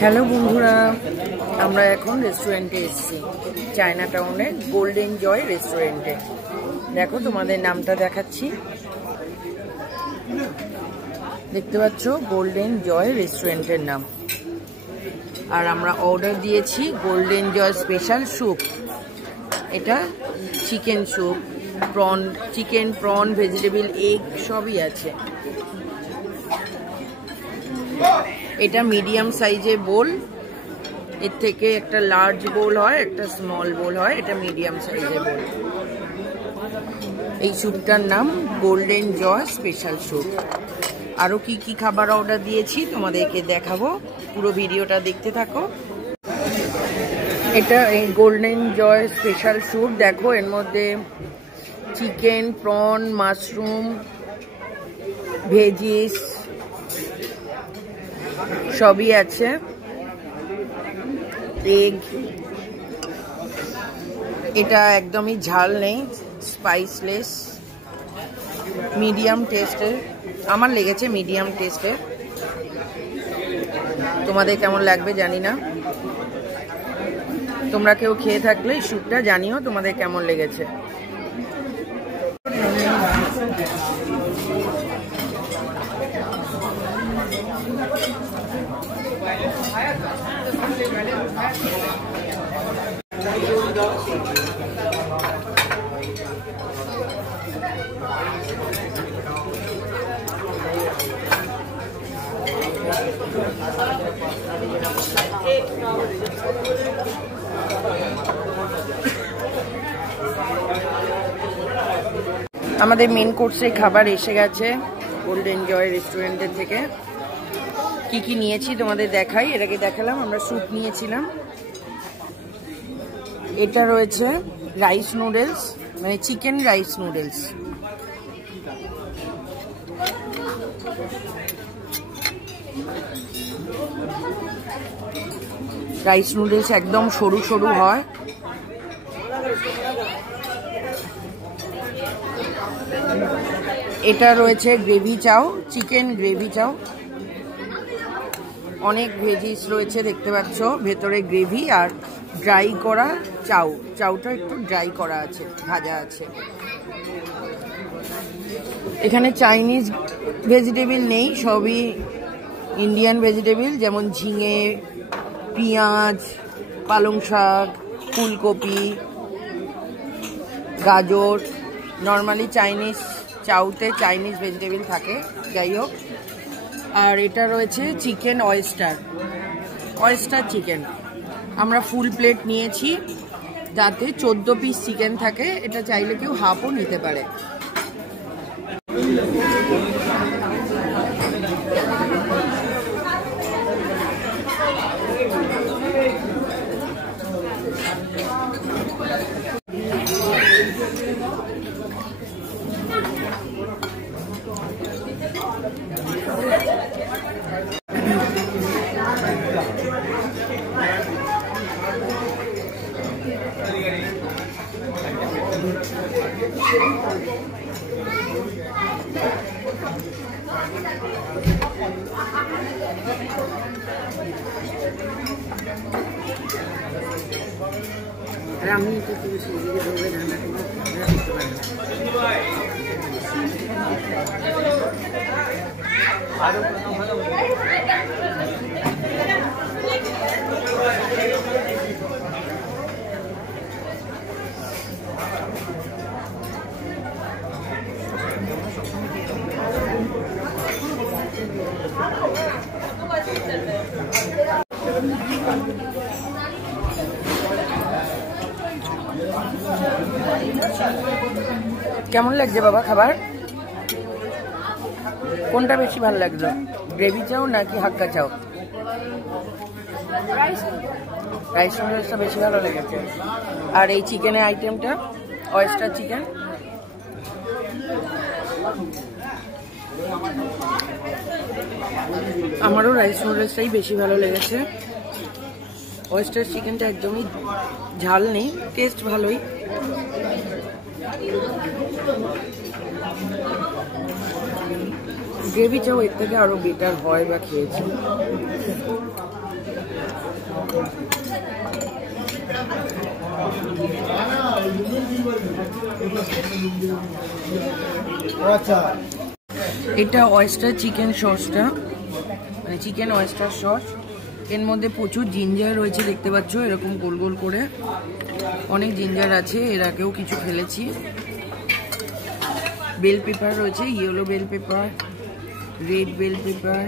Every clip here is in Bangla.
হ্যালো বন্ধুরা, আমরা এখন রেস্টুরেন্টে এসেছি, চায়না টাউনে গোল্ডেন জয় রেস্টুরেন্টে। দেখো তোমাদের নামটা দেখাচ্ছি, দেখতে পাচ্ছ গোল্ডেন জয় রেস্টুরেন্টের নাম। আর আমরা অর্ডার দিয়েছি গোল্ডেন জয় স্পেশাল স্যুপ। এটা chicken soup, prawn, chicken, prawn, vegetable, egg সবই আছে। এটা মিডিয়াম সাইজের বোল, এর থেকে একটা লার্জ বোল হয়, একটা স্মল বোল হয়, এটা মিডিয়াম সাইজের বোল। এই স্যুপটার নাম গোল্ডেন জয় স্পেশাল স্যুপ। আরও কি কি খাবার অর্ডার দিয়েছি তোমাদেরকে দেখাবো, পুরো ভিডিওটা দেখতে থাকো। এটা এই গোল্ডেন জয় স্পেশাল স্যুপ, দেখো এর মধ্যে চিকেন, প্রন, মাশরুম, ভেজিস সবই আছে, এগ। এটা একদমই ঝাল নেই, স্পাইসলেস, মিডিয়াম টেস্টের। আমার লেগেছে মিডিয়াম টেস্টের, তোমাদের কেমন লাগবে জানি না। তোমরা কেউ খেয়ে থাকলে স্যুপটা জানিও তোমাদের কেমন লেগেছে। আমাদের মেন কোর্সে খাবার এসে গেছে গোল্ডেন জয় রেস্টুরেন্টের থেকে। কি কি নিয়েছি তোমাদের দেখাই, এর আগে দেখালাম। আমরা স্যুপ নিয়েছিলাম, এটা রয়েছে রাইস নুডলস, মানে chicken rice noodles. Rice noodles একদম সরু সরু হয়। এটা রয়েছে গ্রেভি চাউ, চিকেন গ্রেভি চাউ, অনেক ভেজিস রয়েছে দেখতে পাচ্ছ, ভেতরে গ্রেভি আর ড্রাই করা চাউ। চাউটা একটু ড্রাই করা আছে, ভাজা আছে। এখানে চাইনিজ ভেজিটেবল নেই, সবই ইন্ডিয়ান ভেজিটেবল, যেমন ঝিঙে, পেঁয়াজ, পালং শাক, ফুলকপি, গাজর। নর্মালি চাইনিজ চাউতে চাইনিজ ভেজিটেবল থাকে, যাই হোক। আর এটা রয়েছে চিকেন অয়েস্টার, অয়েস্টার চিকেন। আমরা ফুল প্লেট নিয়েছি, তাতে 14 পিস চিকেন থাকে। এটা চাইলে কেউ হাফও নিতে পারে। আমি একটু সেদিকে ধরবে, ধান্না করতে পারি। কেমন লাগছে বাবা খাবার? কোনটা বেশি ভালো লাগলো, গ্রেভি চাও নাকি হাক্কা চাও? রাইস নুডলসটা বেশি ভালো লেগেছে। আর এই চিকেনের আইটেমটা অয়েস্টার চিকেন, আমারও রাইস নুডলসটাই বেশি ভালো লেগেছে। অয়েস্টার চিকেনটা একদমই ঝাল নেই, টেস্ট ভালোই। গ্রেভি চাও এর থেকে আরো বেটার হয় বা খেয়েছি। এটা অয়েস্টার চিকেন সসটা, মানে চিকেন অয়েস্টার সস। এর মধ্যে প্রচুর জিঞ্জার রয়েছে দেখতে পাচ্ছ, এরকম গোল গোল করে অনেক জিঞ্জার আছে। এর আগেও কিছু ফেলেছি। বেল পেপার রয়েছে, yellow bell pepper, red bell pepper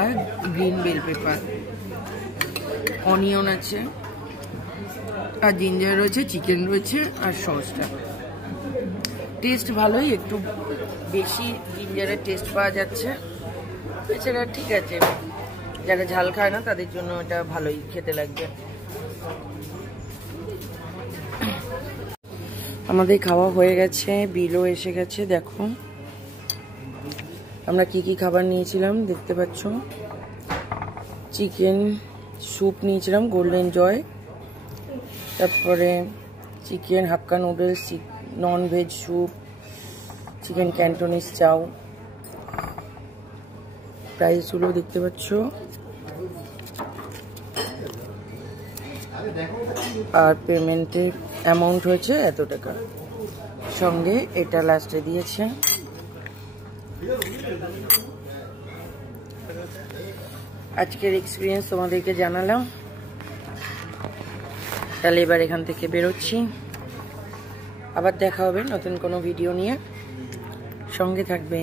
আর গ্রিন বেল পেপার। অনিয়ন আছে আর জিঞ্জার রয়েছে, চিকেন রয়েছে আর সসটা। টেস্ট ভালোই, একটু বেশি জিঞ্জারের টেস্ট পাওয়া যাচ্ছে। এছাড়া ঠিক আছে, যারা ঝাল খায় না তাদের জন্য এটা ভালোই খেতে লাগবে। আমাদের খাওয়া হয়ে গেছে, বিলও এসে গেছে। দেখো আমরা কি কি খাবার নিয়েছিলাম দেখতে পাচ্ছ। চিকেন স্যুপ নিয়েছিলাম গোল্ডেন জয়, তারপরে chicken Hakka noodles, non veg soup, chicken Cantonese chow. প্রাইসগুলো দেখতে পাচ্ছ। আর পেমেন্টের অ্যামাউন্ট হয়েছে এত টাকা, সঙ্গে এটা লাস্টে দিয়েছে। আজকের এক্সপিরিয়েন্স তোমাদেরকে জানালাম। তাহলে এবার এখান থেকে বেরোচ্ছি, আবার দেখা হবে নতুন কোনো ভিডিও নিয়ে। সঙ্গে থাকবে।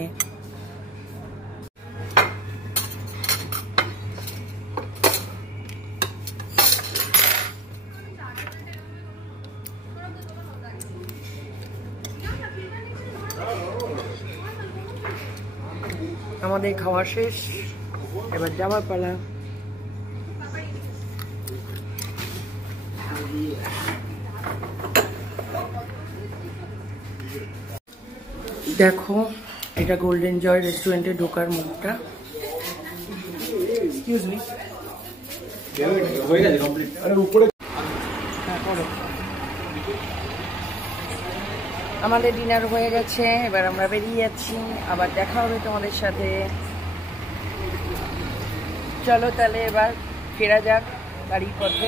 আমাদের খাওয়া শেষ, এবার যাওয়ার পালা। দেখো এটা গোল্ডেন জয় রেস্টুরেন্টে ঢোকার মুখটা। আমাদের ডিনার হয়ে গেছে, এবার আমরা বেরিয়ে যাচ্ছি। আবার দেখা হবে তোমাদের সাথে। চলো তাহলে এবার ফেরা যাক বাড়ির পথে।